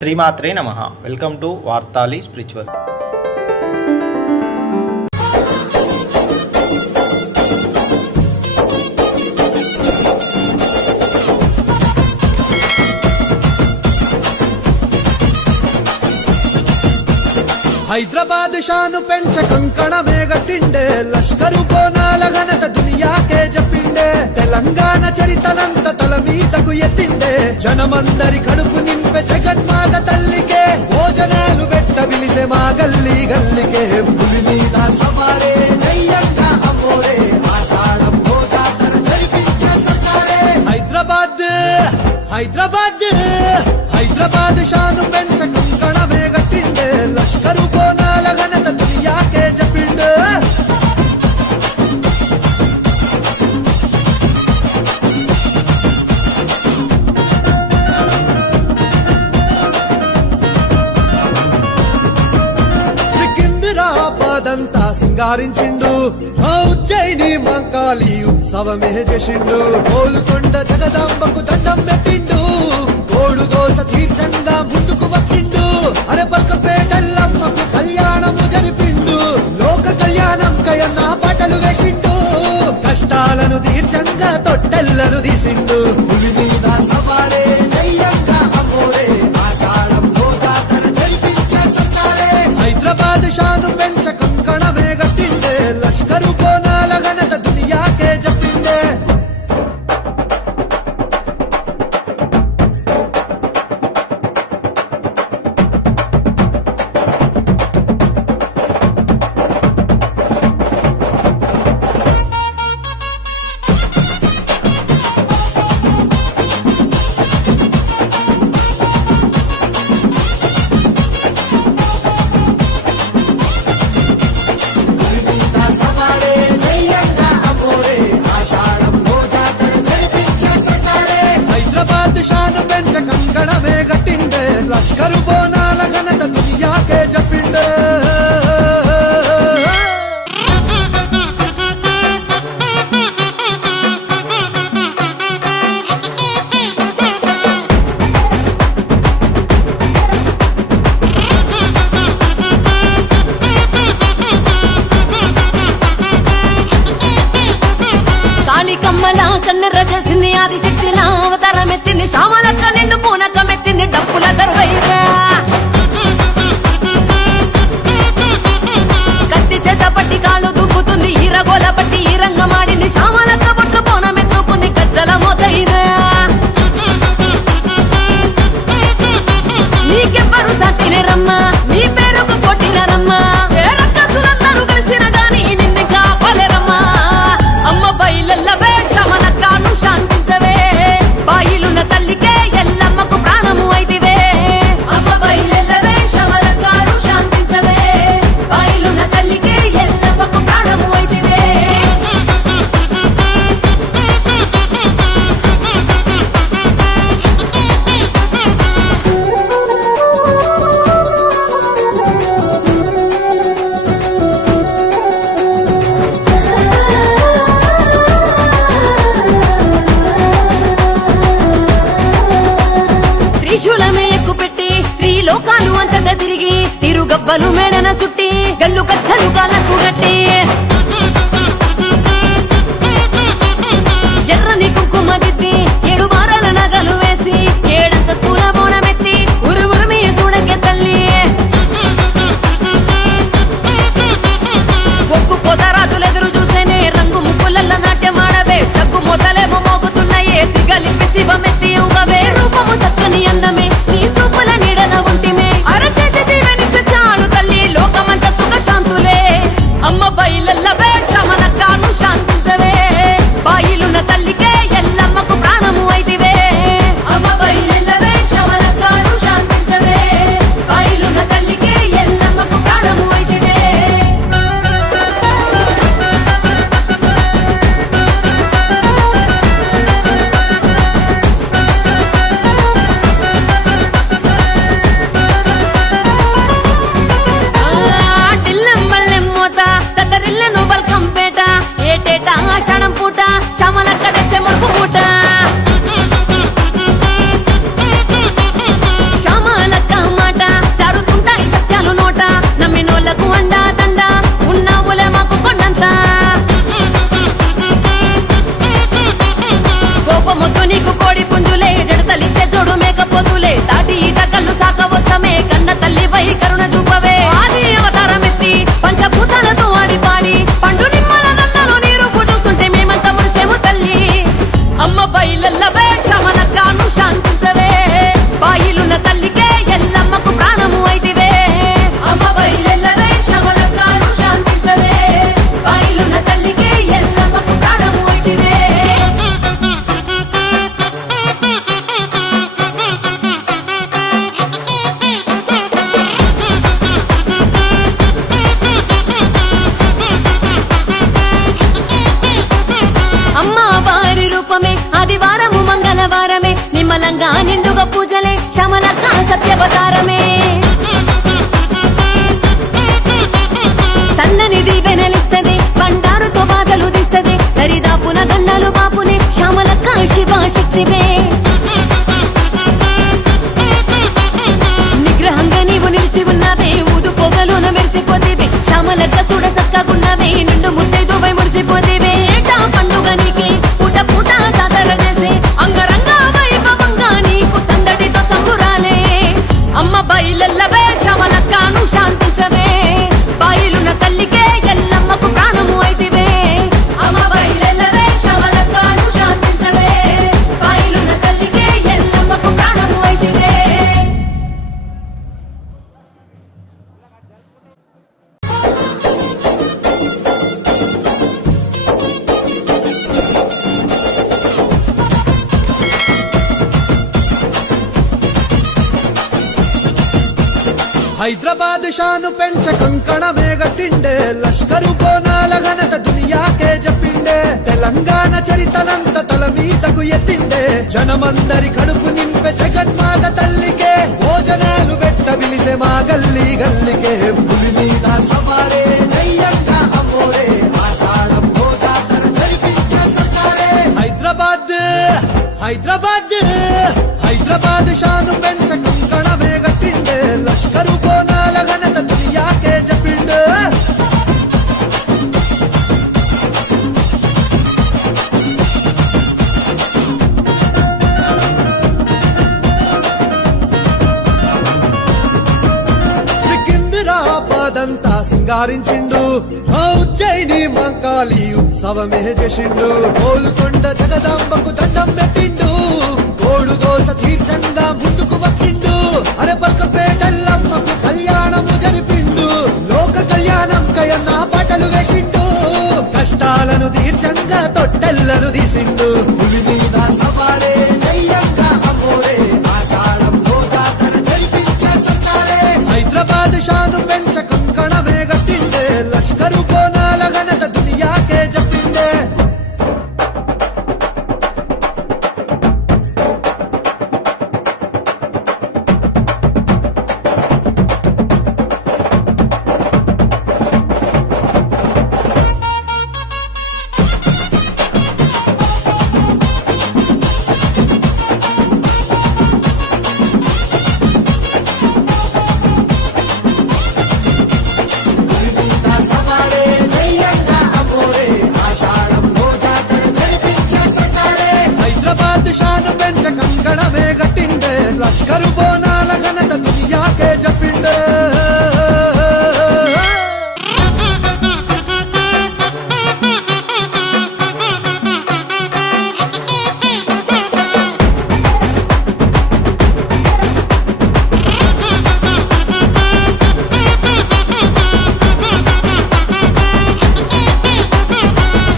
శ్రీమాత్రే నమః. Welcome to Vartali spiritual. Hyderabad షాను పెంచ కంకణమే గట్టిండే, లష్కరు బోనాల ఘనత దునియాకే చెప్పిండే, తెలంగాణ చరితనంత తల మీదకు ఎత్తిండే, జనమందరి కడుపు నింపే జగన్మాత తల్లికే భోజనాలు పెట్ట పిలిసే మా గల్లీ గల్లికే. పులి మీద సవారే జయ్యంగా అమోరే, ఆషాఢం భోజాతర జరిపించే సర్కారే. హైదరాబాద్ హైదరాబాద్ హైదరాబాద్ షాను పెంచ కంకణమే గట్టిండే, లష్కరు బోనాల ఘనత దునియాకే చెప్పిండే. సికింద్రాబాదంతా సింగారించిండు, ఆ ఉజ్జయిని మంకాళి ఉత్సవమే చేసిండు, గోలుకొండ జగదాంబకు దండం పెట్టిండు, గోడుగోస తీర్చంగా ముందుకు వచ్చిండు, అరబల్కపేటల్లమ్మకు కళ్యాణము జరిపిండు, లోక కళ్యాణం కయన్న పాటలు వేసిండు, కష్టాలను తీర్చంగా తొట్టెల్లను తీసిండు. పులి మీద సవారే జయ్యంగా అమోరే, ఆషాఢం భోజాతర జరిపించే సర్కారే. హైదరాబాద్ షాను పెంచ కంకణమే గట్టిండే, లష్కరు బోనాల ఘనత దునియాకే చెప్పిండే. హైదరాబాద్ షాను పెంచ కంకణమే గట్టిండే, లష్కరు బోనాల ఘనత దునియాకే చెప్పిండే. కాళికమ్మలా కన్నెర్ర చేసింది, ఆదిశక్తిలా అవతారమెత్తింది, శ్యామలక్క నిండు పూనకమెత్తింది, డప్పుల దరువైరా కత్తి చేత పట్టి కాళ్ళు దుబ్బుతుంది, ఈరగోల పట్టి ఈ రంగమాడింది, శ్యామలక్క బొట్టు పూనమెత్తుకుంది, గజ్జల మోతైరా నీకెవ్వరు సాటిన రమ్మ, నీ పేరుకు కొట్టిన రమ్మ, ఏ రక్కసులందరూ కలిసిన గాని నిన్ను కాపాలేరమ్మా. అమ్మ బయలెల్లవే శ్యామలక్కను శాంతించవే, బాయిలున్న తల్లికే ఎల్లమ్మకు ప్రాణము అయితివే. అమ్మ బయలెల్లవే శ్యామలక్కను శాంతించవే, బాయిలున్న తల్లికే ఎల్లమ్మకు ప్రాణము అయితివే. త్రిశూలమే ఎక్కుపెట్టి త్రిలోకాలు అంతటా తిరిగి, తిరుగబ్బలు మేడన సుట్టి, గల్లు కచ్చలు కాళ్ళకు గట్టి, ఎర్రని కుంకుమ దిద్ది, 7 వారాల నగలు వేసి, 7 అంతస్తుల బోనమెత్తి, ఉరుమురుమి చూడకే తల్లి. ఒక్కు పొదరాజులెదురు చూసేనే, రంగు ముగ్గులల్ల నాట్యమాడవే, చక్కు మొదలేమో మోగుతున్నాయే, సిగలిపి శివమెత్తి ఉగవే, రూపము చక్కని అందమే, నీ సూపుల నీడల ఉంటిమే, అరచేతి దీవెనిస్తే చాలు తల్లి, లోకమంత సుఖ శాంతులే. అమ్మ బయలల్ల హైదరాబాద్ షాను పెంచ కంకణమే గట్టిండే లష్కరు బోనాల ఘనత దునియాకే చెప్పిండే తెలంగాణ చరితనంత తల మీదకు ఎత్తిండే జనమందరి కడుపు నింపే జగన్మాత తల్లికే భోజనాలు పెట్ట పిలిసే మా గల్లీ గల్లికే పులి మీద సవారే జయ్యంగా అమోరే ఆషాఢం జాతర జరిపించే సర్కారే హైదరాబాద్ హైదరాబాద్ హైదరాబాద్ షాను పెంచ కంకణమే గట్టిండే లష్కరు బోనాల ఘనత దునియాకే చెప్పిండే సికింద్రాబాదంతా సింగారించిండు ఆ ఉజ్జయిని మంకాళి ఉత్సవమే చేసిండు గోలుకొండ జగదాంబకు దండం పెట్టిండు గోడు గోస తీర్చంగా ముందుకు వచ్చిండు అరబల్కపేటల్లమ్మకు కళ్యాణము జరిపిండు లోక కళ్యాణం కయన్న పాటలు వేసిండు కష్టాలను తీర్చంగా తొట్టెల్లను తీసిండు పులి మీద సవారే జయ్యంగా అమోరే ఆషాఢంలో జాతర జరిపించే సర్కారే హైదరాబాద్ షాను పెంచ కంకణమే గట్టిండే లష్కరు బోనాల ఘనత దునియాకే చెప్పిండే సవారే జయ్యంగా అమోరే ఆషాఢంలో జాతర జరిపించే సర్కారే హైదరాబాద్ షాను పెంచ కంకణమే గట్టిండే లష్కరు బోనాల ఘనత దునియాకే చెప్పిండే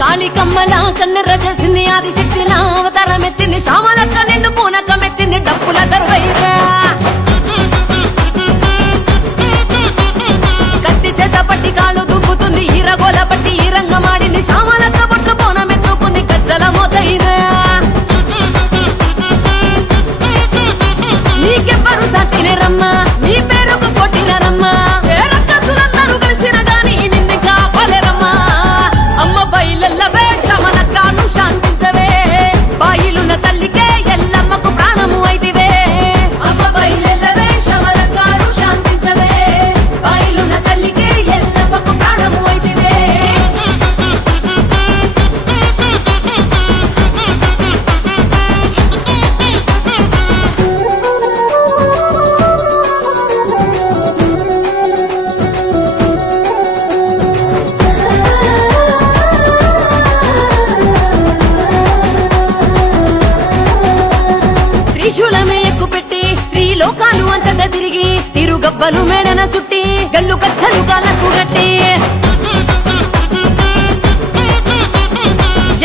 కాళికమ్మల కన్నెర్ర చేసింది ఆదిశక్తిల అవతారం ఎత్తింది శ్యామలక్క నిండు పూనకం ఎత్తింది డప్పుల దరువైరా కత్తి చేత పట్టి కాళ్ళు దుబ్బుతుంది ఈరగోల పట్టి ఈ రంగమాడింది శ్యామలక్క బొట్టు బోనం ఎత్తుకుంది గజ్జల మోతైరా నీకెవ్వరు సాటిన రమ్మా నీ పేరుకు కొట్టిన రమ్మా ఏ రక్కసులందరూ కలిసిన గాని నిన్ను కాపాలేరమ్మా అమ్మ బయలెల్లవే శమనక్కాను శాంతించవే బాయిలున్న తల్లికే ఎల్లమ్మకు ప్రాణము అయితివే అమ్మ బయలెల్లవే శమనక్కాను శాంతించవే బాయిలున్న తల్లికే ఎల్లమ్మకు ప్రాణము అయితివే త్రిశూలమే ఎక్కుపెట్టి త్రిలోకాలు అంతటా తిరిగి తిరుగబ్బలు మేడన సుట్టి గల్లు కచ్చలు కాళ్ళకు గట్టి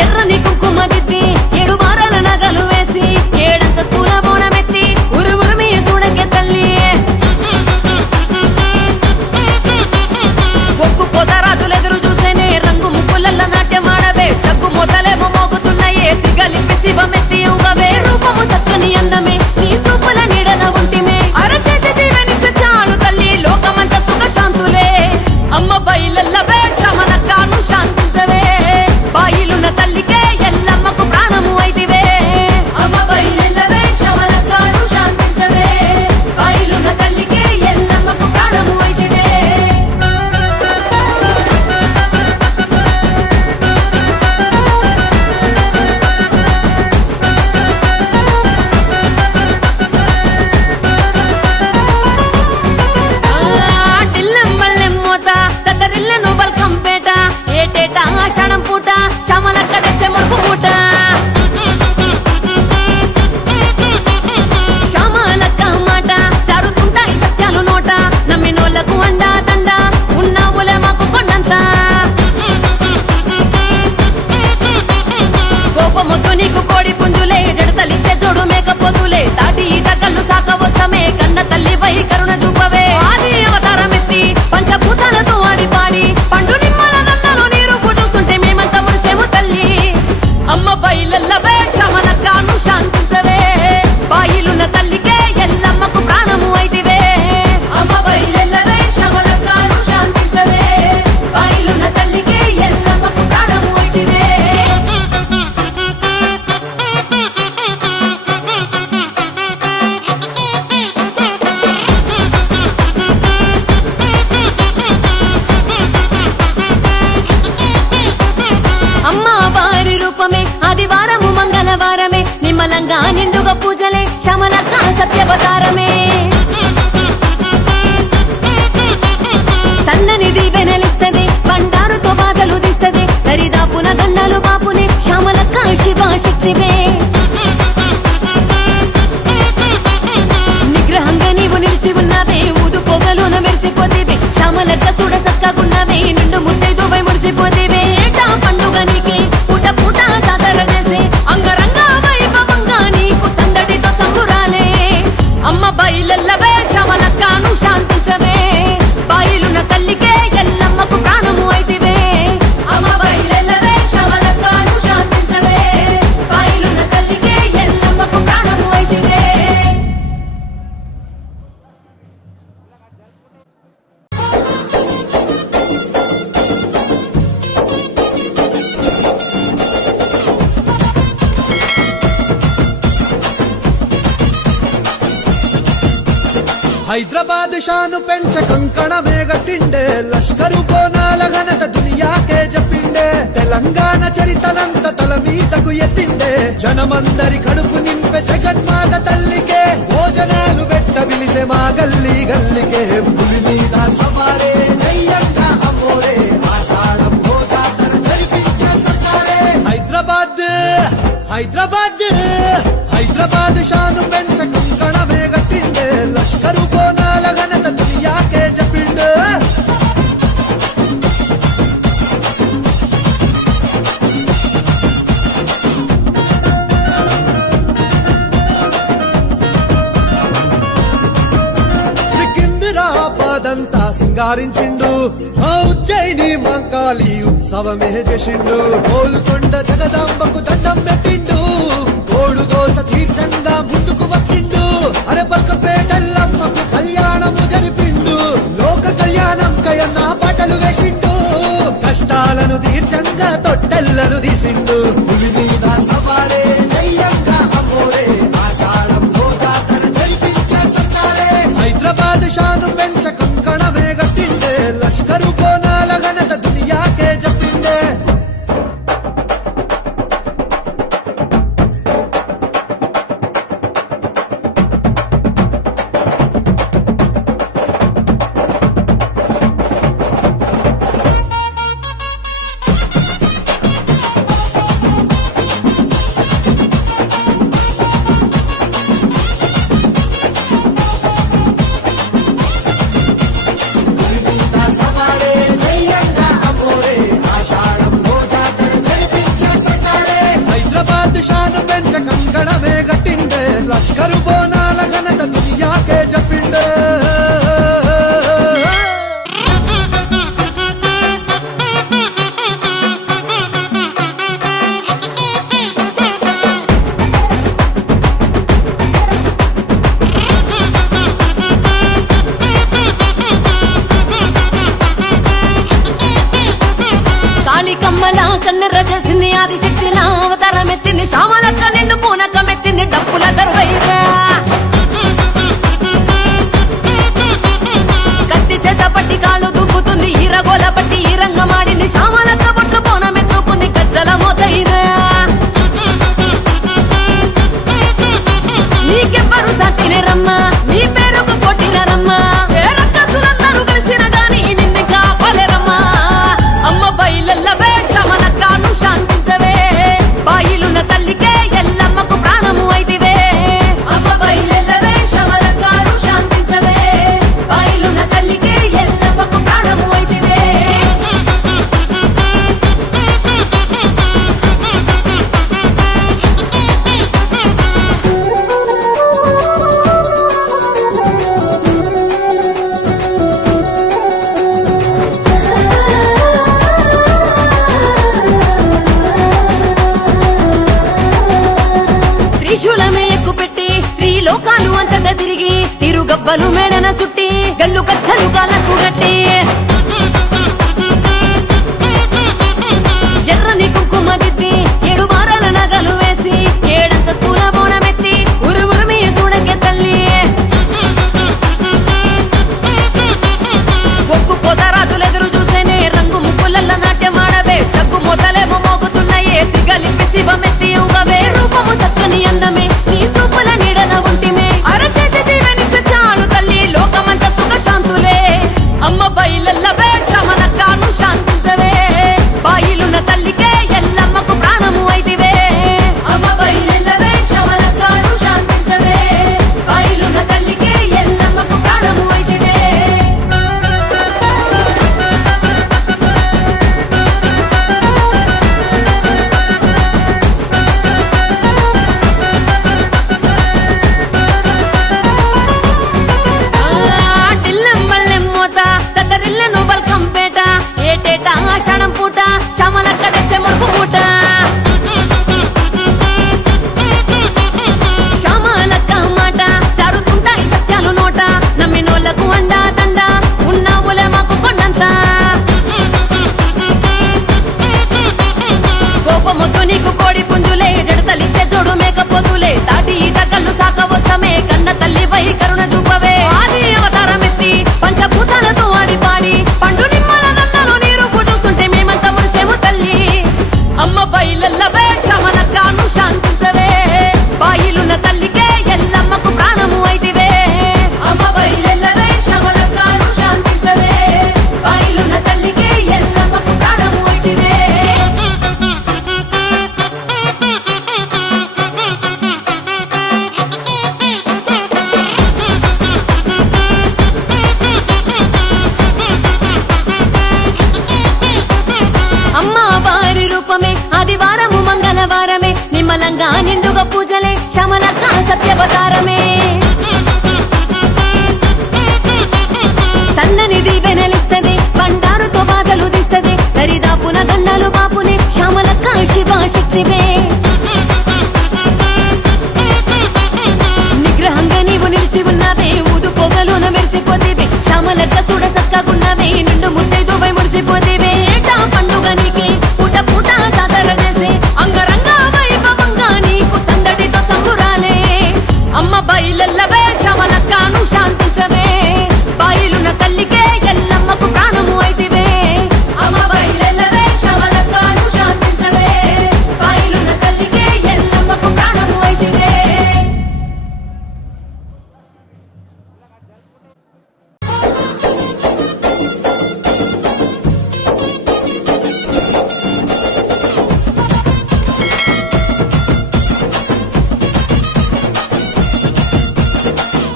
ఎర్రని కుంకుమ దిద్ది 7 వారాల నగలు వేసి 7 అంతస్తుల బోనమెత్తి ఉరుమురుమి చూడకే తల్లి ఒక్కు పొదరాజులెదురు చూసేనే రంగు ముగ్గులల్ల నాట్యమాడవే దగ్గు మొదలేమో మోగుతున్నాయే సిగలిప్పి శివమెత్తి ఊగవే రూపము సక్కని అందమే నీ సూపుల నీడల ఉంటిమే అరచేతి దీవెనిస్తే చాలు తల్లి లోకమంత సుఖ శాంతులే అమ్మ హైదరాబాద్ షాను పెంచ కంకణమే గట్టిండే లష్కరు బోనాల ఘనత దునియాకే చెప్పిండే తెలంగాణ చరితనంత తల మీదకు ఎత్తిండే జనమందరి కడుపు నింపే జగన్మాత తల్లికే భోజనాలు పెట్ట పిలిసే మా గల్లీ గల్లికే పులి మీద సవారే జయ్యంట అమోరే ఆషాఢం జాతర జరిపించే సర్కారే హైదరాబాద్ హైదరాబాద్ హైదరాబాద్ షాను పెంచ కంకణమే గట్టిండే లష్కరు బోనాల ఘనత దునియాకే చెప్పిండే సికింద్రాబాదంతా సింగారించిండు ఆ ఉజ్జయిని మంకాళి ఉత్సవమే చేసిండు గోలుకొండ జగదాంబకు దండం పెట్టిండు గోడుగోస తీర్చంగా ముందుకు వచ్చిండు అరబల్కపేటల్లమ్మకు కళ్యాణము జరిపిండు లోక కళ్యాణం కయన్న పాటలు వేసిండు కష్టాలను తీర్చంగా తొట్టెల్లను తీసిండు పులి మీద సవారే జయ్యంగా అమోరే ఆషాఢంలో జాతర జరిపించే సర్కారే హైదరాబాద్ షాను పెంచ కంకణమే గట్టిండే లష్కరు బోనాల ఘనత దునియాకే చెప్పిండే సవారే జయ్యంగా అమోరే ఆషాఢంలో జాతర జరిపించే సర్కారే హైదరాబాద్ షాను పెంచ కంకణమే గట్టిండే లష్కరు బోనాల ఘనత దునియాకే చెప్పిండే కాళికమ్మల కన్నెర్ర చేసింది ఆదిశక్తిల అవతారం ఎత్తింది శ్యామలక్క నిండు పూనకం ఎత్తింది డప్పుల దరువైరా కత్తి చేత పట్టి కాళ్ళు దుబ్బుతుంది ఈరగోల పట్టి ఈ రంగమాడింది శ్యామలక్క బొట్టు బోనం ఎత్తుకుంది గజ్జల మోతైరా నీకెవ్వరు సాటిన రమ్మ నీ పేరుకు కొట్టిన రమ్మ ఏ రక్కసులందరూ కలిసిన గాని నిన్ను కాపాలేరమ్మా అమ్మ బయలల్ల వేషమనకాను శాంతించవే బాయిలున్న తల్లికే ఎల్లమ్మకు ప్రాణము అయితివే అమ్మ బయలల్ల వేషమనకాను శాంతించవే బాయిలున్న తల్లికే ఎల్లమ్మకు ప్రాణము అయితివే త్రిశూలమే ఎక్కుపెట్టి త్రిలోకాలు అంతటా తిరిగి తిరుగబ్బలు మేడన సుట్టి గల్లు కచ్చలు కాళ్ళకు గట్టి ఎర్రని కుంకుమ దిద్ది 7 వారాల నగలు వేసి 7 అంతస్తుల బోనమెత్తి ఉరుమురుమి చూడకే తల్లి ఒక్కు పొదరాజులెదురు చూసేనే రంగు ముగ్గులల్ల నాట్యమాడవే దగ్గు మొదలేమో మోగుతున్నాయే సిగలిప్పి శివమెత్తి ఊగవే రూపము సక్కని అందమే నీ సూపుల నీడల ఉంటిమే అరచేతి దీవెనిస్తే చాలు తల్లి లోకమంత సుఖ శాంతులే పూజలే శ్యామలక్క సత్యవతారమే సన్నని దీవెనలిస్తది బండారుతో బాధలు తీస్తది దరిదాపున దండాలు బాపునే శ్యామలక్క శివశక్తివే నిగ్రహంగా నీవు నిలిచి ఉన్నవే ఊదు పొగలున మెరిసిపోతేవే శ్యామలక్క చూడ సక్కగున్నవే నిండు ముత్తైదువై మురిసిపోతేవే ఏటా పండుగ నీకే పూట పూట జాతర చేసే అంగరంగ వైభవంగా నీకు సందడితో సంబురాలే అమ్మ బయలెల్లవే శ్యామలక్కను శాంతించవే బాయిలున తల్లికే ఎల్లమ్మకు ప్రాణము అయితివే అమ్మ బయలెల్లవే శ్యామలక్కను శాంతించవే బాయిలున తల్లికే ఎల్లమ్మకు ప్రాణము అయితివే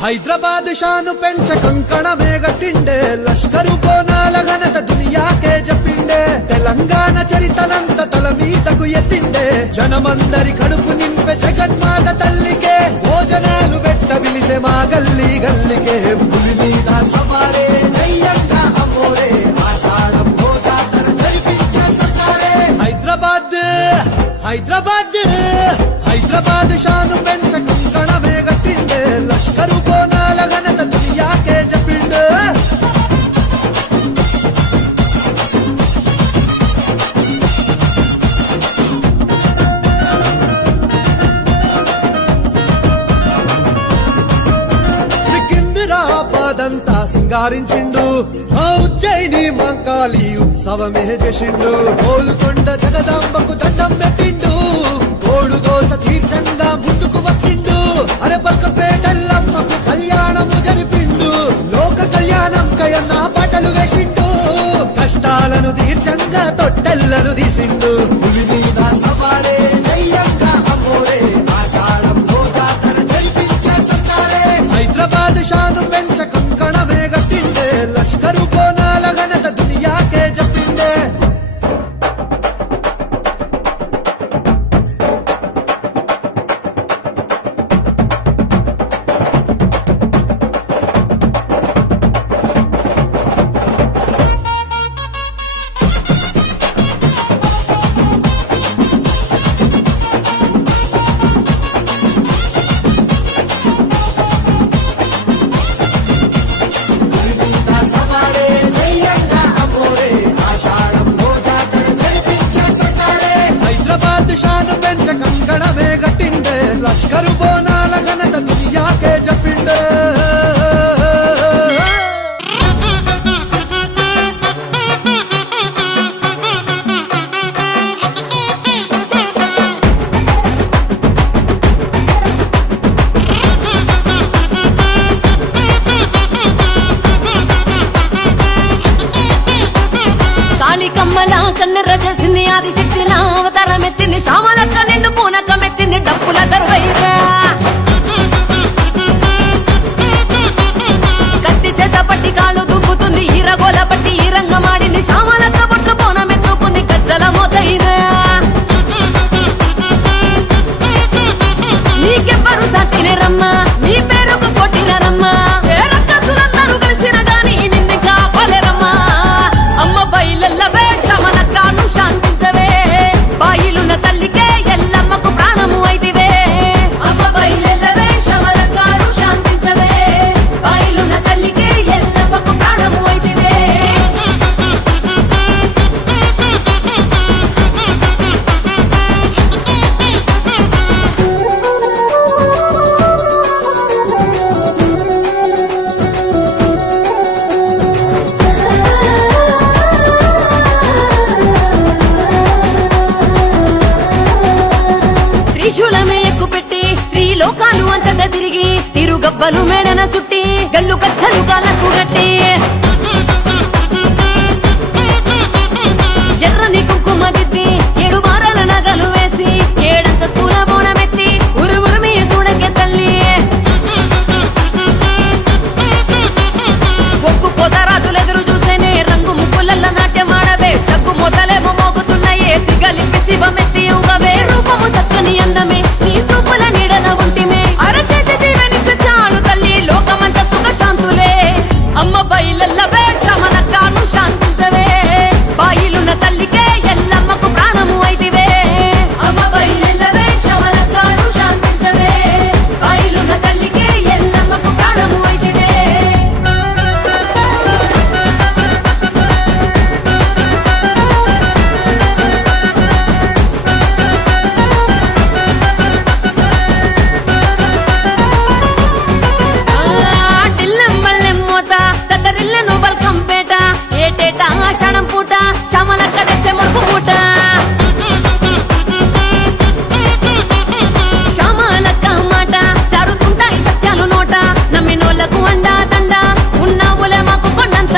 హైదరాబాద్ షాను పెంచ కంకణమే గట్టిండే లష్కరు బోనాల ఘనత దునియాకే చెప్పిండే తెలంగాణ చరితనంత తల మీదకు ఎత్తిండే జనమందరి కడుపు నింపే జగన్మాత తల్లికే భోజనాలు పెట్ట పిలిసే మా గల్లీ గల్లికే పులి మీద సవారే జయ్యంగా అమోరే ఆషాఢం జాతర జరిపించే సర్కారే హైదరాబాద్ హైదరాబాద్ హైదరాబాద్ షాను పెంచ కంకణమే గట్టిండే లష్కరు బోనాల ఘనత దునియాకే చెప్పిండే సికింద్రాబాదంతా సింగారించిండు ఆ ఉజ్జయిని మంకాళి ఉత్సవమే చేసిండు గోలుకొండ జగదాంబకు దండం పెట్టిండు గోడుగోస తీర్చంగా ముందుకు వచ్చిండు అరే బల్కపేటల్లమ్మకు కళ్యాణము జరిపిండు లోక కళ్యాణం కయన్న పాటలు వేసిండు కష్టాలను తీర్చంగా తొట్టెల్లను తీసిండు పులి మీద సవారే జయ్యంగా అమోరే ఆషాఢంలో జాతర జరిపించే సర్కారే హైదరాబాద్ షాను పెంచ కంకణమే గట్టిండే లష్కరు బోనాల ఘనత దునియాకే చెప్పిండే సవారే జయ్యంగా అమోరే ఆషాఢంలో జాతర జరిపించే సర్కారే హైదరాబాద్ షాను పెంచ కంకణమే గట్టిండే లష్కరు బోనాల ఘనత దునియాకే చెప్పిండే కాళికమ్మల కన్నెర్ర చేసింది ఆదిశక్తిల అవతారం ఎత్తింది శ్యామలక్క నిండు పూనకం ఎత్తింది డప్పుల దరువైరా కత్తి చేత పట్టి కాళ్ళు దుబ్బుతుంది ఈరగోల పట్టి ఈ రంగమాడింది శ్యామలక్క బొట్టు బోనం ఎత్తుకుంది గజ్జల మోతైరా నీకెవ్వరు సాటినే రమ్మా నీ పేరుకు కొట్టిన రమ్మా ఏ రక్కసులందరూ కలిసిన గాని నిన్ను కాపాలేరమ్మా అమ్మ బయలెల్లవే శ్యామలక్కను శాంతించవే బాయిలున్న తల్లికే ఎల్లమ్మకు ప్రాణము అయితివే అమ్మ బయలెల్లవే శ్యామలక్కను శాంతించవే బాయిలున్న తల్లికే ఎల్లమ్మకు ప్రాణము అయితివే త్రిశూలమే ఎక్కుపెట్టి త్రిలోకాలు అంతటా తిరిగి తిరుగబ్బలు మేడన సుట్టి గల్లు కచ్చలు కాలకు గట్టి ఎర్రని కుంకుమ దిద్ది 7 వారాల నగలు వేసి 7 అంతస్తుల బోనమెత్తి ఉరుమురుమి చూడకే తల్లి ఒక్కు పొదరాజులెదురు చూసేనే రంగు ముగ్గులల్ల నాట్యమాడవే జగ్గు మొదలేమో మోగుతున్నాయే సిగలిప్పి శివమెత్తి ఊగవే రూపము చక్కని అందమే నీ సూపుల అమ్మ బయలెల్లవే శ్రమలక్కాను శాంతించవే బాయిలున్న తల్లికే ఎల్లమ్మకు ప్రాణము అయితివే అమ్మ బయలెల్లవే శ్రమలక్కాను శాంతించవే బాయిలున్న తల్లికే ఎల్లమ్మకు ప్రాణము అయితివే తత్తరిల్లను బల్కంపేట ఏటేట ఆషాఢం పూట శ్యామలక్క తెచ్చే ముడుపు మూట శ్యామలక్క మాట చారుతుంటాయి సత్యాలు నోట నమ్మినోళ్లకు అండా దండ ఉన్న ఉలమాకు కొండంత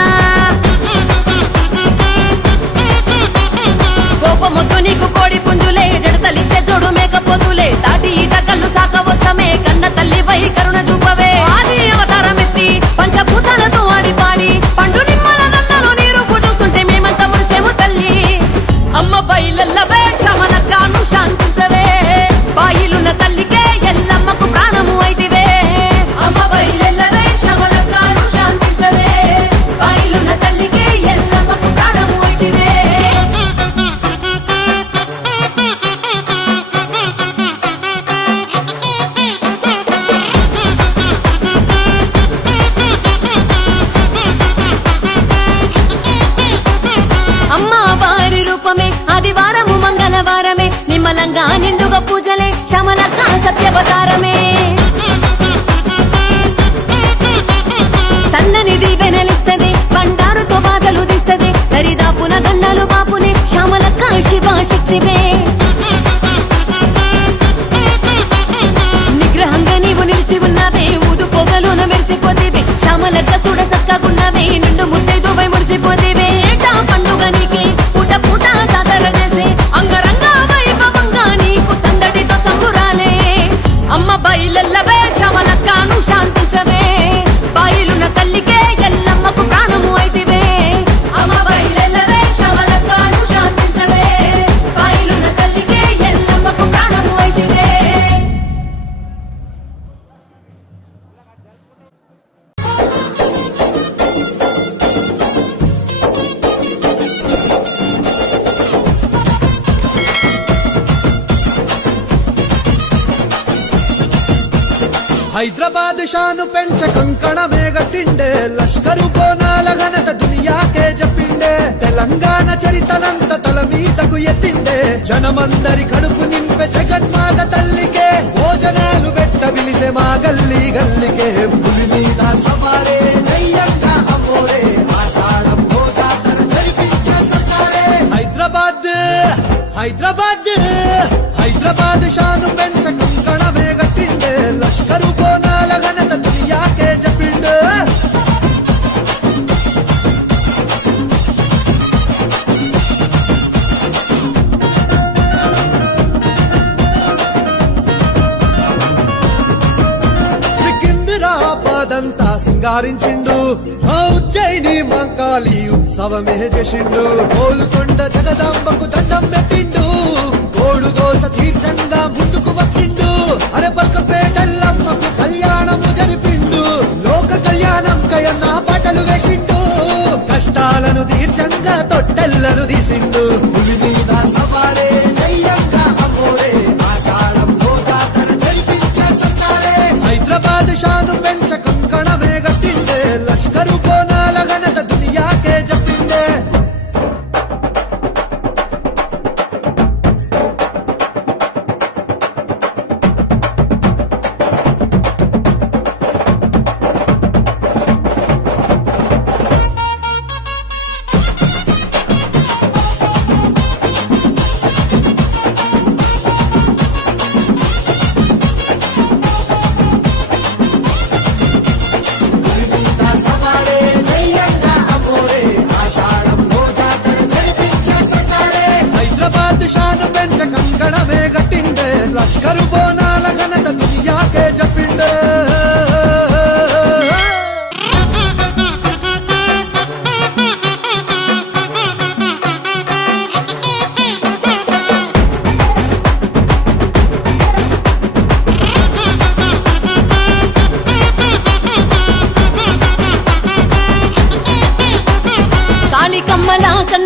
కోపమొద్దు నీకు కోడి పుంజులే జడతలిచ్చే జోడు మేకపోతులే తాటి ఈత కళ్ళు సాకవస్తమే కన్న తల్లి వై కరుణ చూపవే ఆది అవతారమెత్తి పంచభూతాలతో ఆడి పాడి పండు నిమ్మల దండలు నీరు పూజుస్తుంటే మేమంతా మురిసేము తల్లి అమ్మ బయలెల్లవే శ్రమలక్కాను శాంతించవే బాయిలున్న తల్లికే ఎల్లమ్మకు ప్రాణము అయితివే అమ్మ బయలెల్లవే శ్రమలక్కాను శాంతించవే బాయిలున్న తల్లికే ఎల్లమ్మకు ప్రాణము అయితివే అమ్మవారి రూపమే ఆదివారము మంగళవారమే నిమ్మలంగా నిండుగా పూజలే శ్యామలక్క సత్యవతారమే సన్నని దీవెనలిస్తది బండారుతో బాధలు తీస్తది దరిదాపున దండలు బాపునే శ్యామలక్క శివశక్తివే నిగ్రహంగా నీవు నిలిచి ఉన్నవే ఊదు పొగలున మెరిసిపోతేవే శ్యామలక్క చూడ సక్కగున్నవే నిండు ముత్తైదువై మురిసిపోతేవే ఏటా పండుగ నీకే పూట పూట జాతర చేసే అంగరంగ వైభవంగా నీకు సందడితో సంబురాలే అమ్మ బయలెల్లవే శ్యామలక్కను శాంతించవే బాయిలున్న తల్లికే ఎల్లమ్మకు ప్రాణము అయితివే అమ్మ బయలెల్లవే శ్యామలక్కను శాంతించవే బాయిలున్న తల్లికే ఎల్లమ్మకు ప్రాణము అయితివే హైదరాబాద్ షాను పెంచ కంకణమే గట్టిండే లష్కరు బోనాల ఘనత దునియాకే చెప్పిండే తెలంగాణ చరితనంత తల మీదకు ఎత్తిండే జనమందరి కడుపు నింపే జగన్మాత తల్లికే భోజనాలు పెట్ట పిలిసే మా గల్లీ గల్లికే పులి మీద సవారే జయ్యంగా అమోరే ఆషాఢం జాతర జరిపించే సర్కారే హైదరాబాద్ హైదరాబాద్ హైదరాబాద్ షాను పెంచ కంకణమే గట్టిండే లష్కరు బోనాల ఘనత దునియాకే చెప్పిండే సికింద్రాబాదంతా సింగారించిండు ఆ ఉజ్జయిని మంకాళి ఉత్సవమే చేసిండు గోలుకొండ జగదాంబకు దండం పెట్టిండు గోడుగోస తీర్చంగా ముందుకు వచ్చిండు అరే బల్కపేటల్లమ్మకు కళ్యాణము జరిపిండు లోక కళ్యాణం కయన్న పాటలు వేసిండు కష్టాలను తీర్చంగా తొట్టెల్లను తీసిండు పులి మీద సవారే జయ్యంగా అమోరే ఆషాఢం జాతర జరిపించే సర్కారే హైదరాబాద్ షాను పెంచ కంకణమే గట్టిండే లష్కరు బోనాల ఘనత దునియాకే చెప్పిండే షాను పెంచ కంకణమే గట్టిండే లష్కరు బోనాల ఘనత దునియాకే చెప్పిండే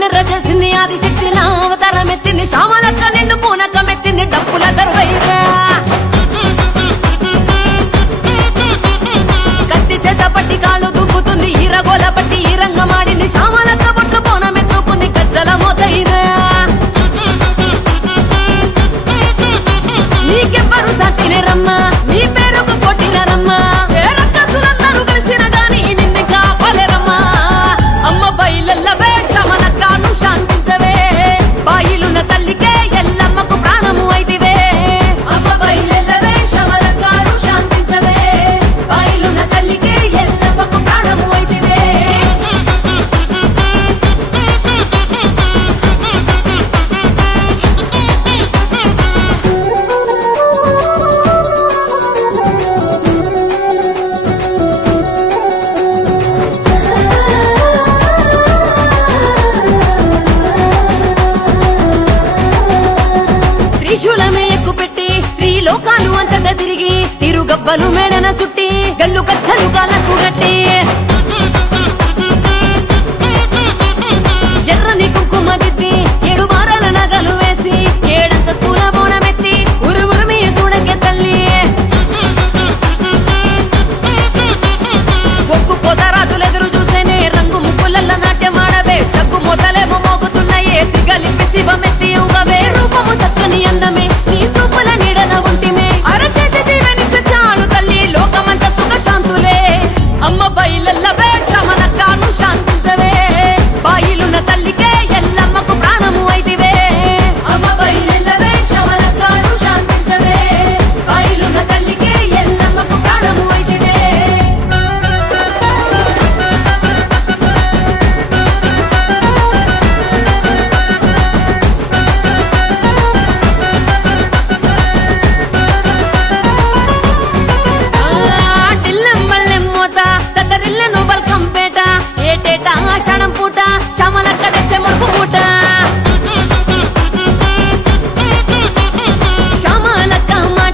కన్నెర్ర చేసింది ఆదిశక్తిలా అవతారం ఎత్తింది శ్యామలక్క నిండు పూనకం ఎత్తింది డప్పుల దరువైరా కత్తి చేత పట్టి కాళ్ళు దుబ్బుతుంది ఈరగోల పట్టి ఈ రంగమాడింది శ్యామలక్క బొట్టు బోనం ఎత్తుకుంది గజ్జల మోతైరా నీకెవ్వరు సాటినే రమ్మా నీ పేరుకు కొట్టిన రమ్మా ఏ రక్కసులందరూ కలిసిన గాని నిన్ను కాపాలేరమ్మా అమ్మ బయలెల్లవే శ్యామలక్కను శాంతించవే బాయిలున్న తల్లికే ఎల్లమ్మకు ప్రాణము అయితివే అమ్మ బయలెల్లవే శ్యామలక్కను శాంతించవే బాయిలున్న తల్లికే ఎల్లమ్మకు ప్రాణము అయితివే త్రిశూలమే ఎక్కుపెట్టి త్రిలోకాలు అంతటా తిరిగి తిరుగబ్బలు మేడన సుట్టి గల్లు కచ్చలు కాలకు గట్టి